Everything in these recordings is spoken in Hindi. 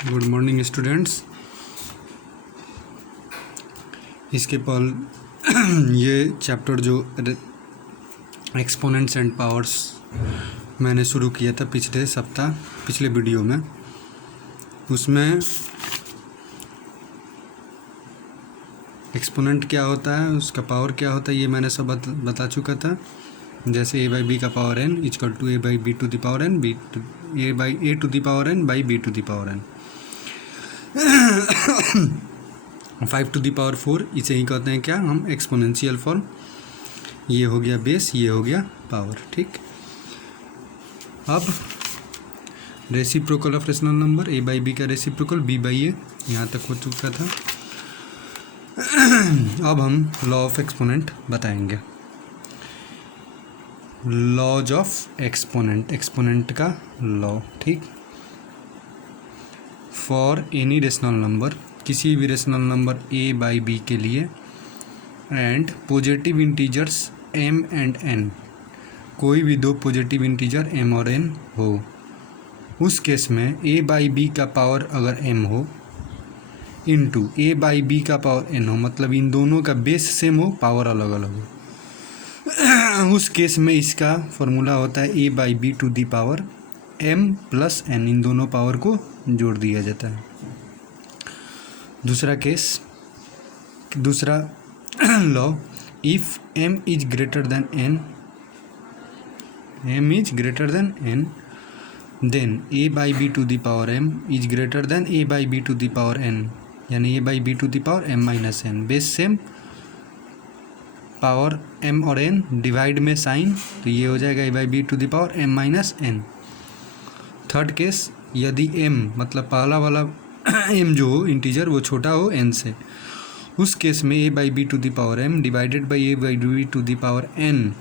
Good morning students. इसके पल ये चैप्टर जो एक्सपोनेंट्स एंड पावर्स मैंने शुरू किया था पिछले वीडियो में, उसमें एक्सपोनेंट क्या होता है, उसका पावर क्या होता है, ये मैंने सब बता चुका था। जैसे a बाई बी का power n equal to a by B to the power n, a by A to the power n by b to the power n, 5 to the power 4, इसे ही कहते हैं क्या हम, एक्सपोनेंशियल फॉर्म। ये हो गया बेस, ये हो गया पावर। ठीक, अब reciprocal of rational number, a by B का रेसिप्रोकल b बाई ए, यहाँ तक हो चुका था। अब हम लॉ ऑफ एक्सपोनेंट बताएंगे। लॉज ऑफ एक्सपोनेंट, एक्सपोनेंट का लॉ। ठीक, फॉर एनी रेशनल नंबर, किसी भी rational number a by B के लिए, and positive integers m and n, कोई भी दो पॉजिटिव इंटीजर m और n हो, उस केस में a बाई बी का पावर अगर m हो इंटू a बाई बी का पावर n हो, मतलब इन दोनों का बेस सेम हो, पावर अलग अलग हो, उस केस में इसका फॉर्मूला होता है a by B to the power m plus n, इन दोनों पावर को जोड़ दिया जाता है। दूसरा केस, दूसरा law, if m is greater than n, m is greater than n, देन a by B to the power m is greater than a by B to the power n, यानी a by B to the power m minus n, base same, power m और n, डिवाइड में साइन, तो ये हो जाएगा a by B to the power m minus n। Third case, यदि m मतलब पहला वाला m जो हो इंटीजर वो छोटा हो n से, उस केस में a by B to the power m divided by a by B to the power n,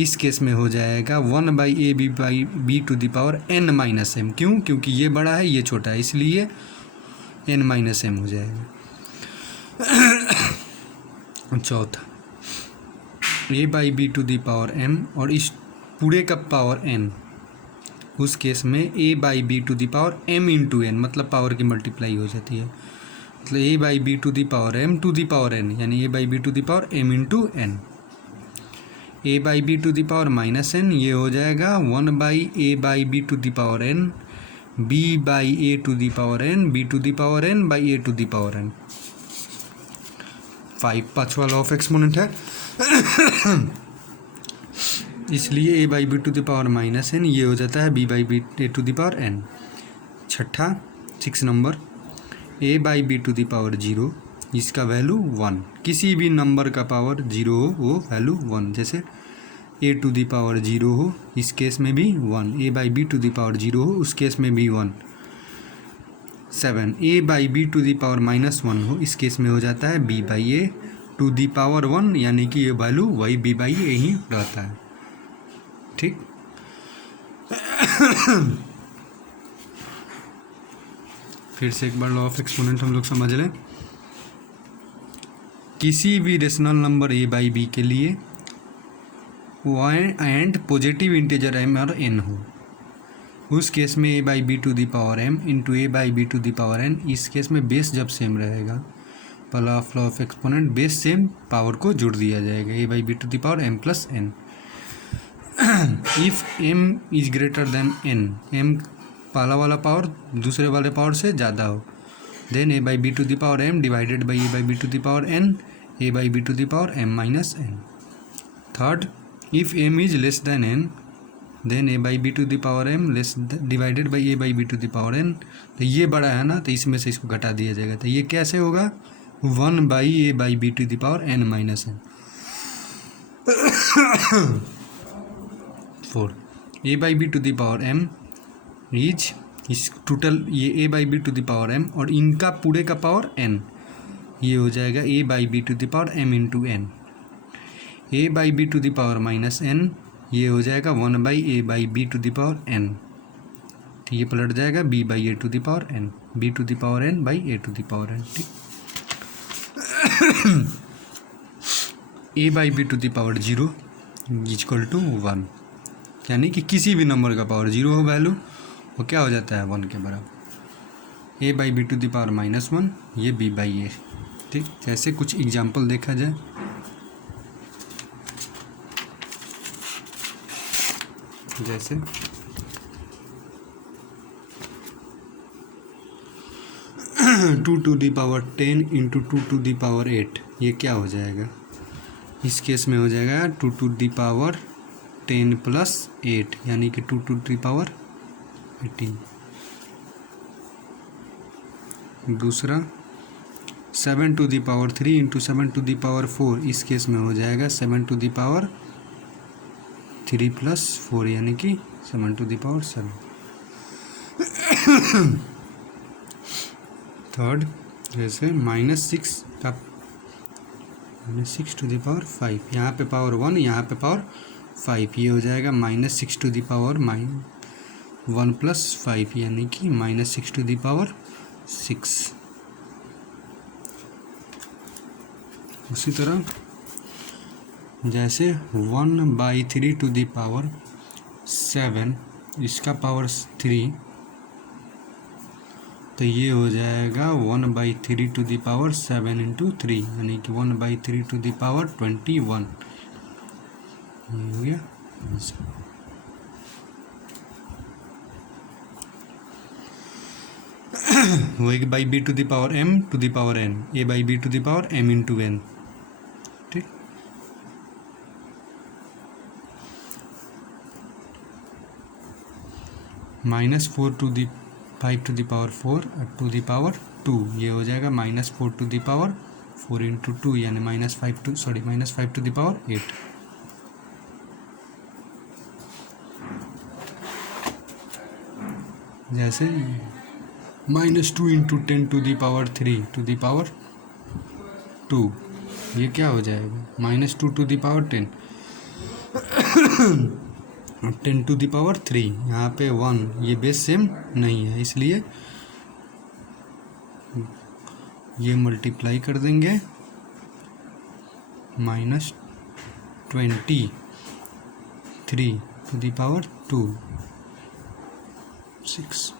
इस केस में हो जाएगा 1 by A B by B to the power n minus m। क्यों? क्योंकि ये बड़ा है ये छोटा है, इसलिए n माइनस m हो जाएगा। चौथा, a by B to the power m और इस पूरे का पावर n, उस केस में a by B to the power m into n, मतलब पावर की मल्टीप्लाई हो जाती है, मतलब a by B to the power m the the power n, यानी a by B to the power m into n। a by B to the power minus n, ये हो जाएगा 1 by a by B to the power n, b by A to the power n, b to the power n by a to the power n। 5, पाँचवा लॉ ऑफ एक्सपोनेंट है, इसलिए a by B to the power minus n, ये हो जाता है b by B A to the power n। छठा, 6 number, a by B to the power 0, इसका वैल्यू 1, किसी भी नंबर का पावर 0 हो वो वैल्यू 1, जैसे a टू द पावर 0 हो, इस केस में भी 1, a by B to the power 0 हो, उस केस में भी 1। 7, a by B to the power minus 1 हो, इस केस में हो जाता है b by A to the power 1, यानी कि ये वैल्यू वही b बाई ए ही रहता है। ठीक, फिर से एक बार लॉ ऑफ एक्सपोनेंट हम लोग समझ लें। किसी भी rational number a by B के लिए एंड पॉजिटिव इंटीजर m और n हो, उस केस में a by B to the power m into a by B to the power n, इस केस में बेस जब सेम रहेगा, पहला law of exponent, base same, power को जोड़ दिया जाएगा, a by B to the power m plus n। If m is greater than n, m पहला वाला पावर दूसरे वाले पावर से ज़्यादा हो, then a by B to the power m divided by a by B to the power n, a by B to the power m minus n। Third, if m is less than n, देन a by B to the power m less divided by a by B to the power n, तो ये बड़ा है ना, तो इसमें से इसको घटा दिया जाएगा, तो ये कैसे होगा, 1 by A by B to the power n minus n। 4, a by B to the power m is, इस टोटल ये a by B to the power m और इनका पूरे का पावर n, ये हो जाएगा a by B to the power m into n। a by B to the power minus n, ये हो जाएगा 1 by a by B to the power n, तो ये पलट जाएगा b by A to the power n, b to the power n by A to the power n। ठीक, a by B to the power 0 equal to 1, यानी कि किसी भी नंबर का पावर 0 हो वैल्यू, वो क्या हो जाता है 1 के बराबर। A by B to the power -1, ये बी बाई ए। ठीक, जैसे कुछ एग्जाम्पल देखा जाए। जैसे 2 to the power 10 into 2 to the power 8, ये क्या हो जाएगा? इस केस में हो जाएगा 2 टू द पावर 10 प्लस 8, यानी कि 2 टू द पावर 18। दूसरा 7 to the power 3 into 7 to the power 4, इस केस में हो जाएगा 7 टू द पावर 3 प्लस 4, यानी कि 7 टू द पावर 7। थर्ड, जैसे -6 का -6 टू द पावर 5, यहाँ पे पावर 1, यहाँ पे पावर 5, ये हो जाएगा -6 टू द पावर -1 प्लस 5, यानी कि -6 टू द पावर 6। उसी तरह जैसे 1/3 टू द पावर 7, इसका पावर 3, तो ये हो जाएगा 1/3 टू द पावर 7 इंटू 3, यानी कि 1/3 टू द पावर 21, ये हो गया। वो एक by B to the power m to the power n, A by B to the power m into n। ठीक, -4 to the 5 to the power 4 to the power 2, ये हो जाएगा -4 टू द पावर 4 इंटू 2, यानी -5 टू द पावर 8। जैसे -2 into 10 to the power 3 to the power 2, ये क्या हो जाएगा? -2 to the power 10 10 to the power 3, यहाँ पे 1, ये बेस सेम नहीं है, इसलिए ये मल्टीप्लाई कर देंगे -23 टू द पावर 2 6।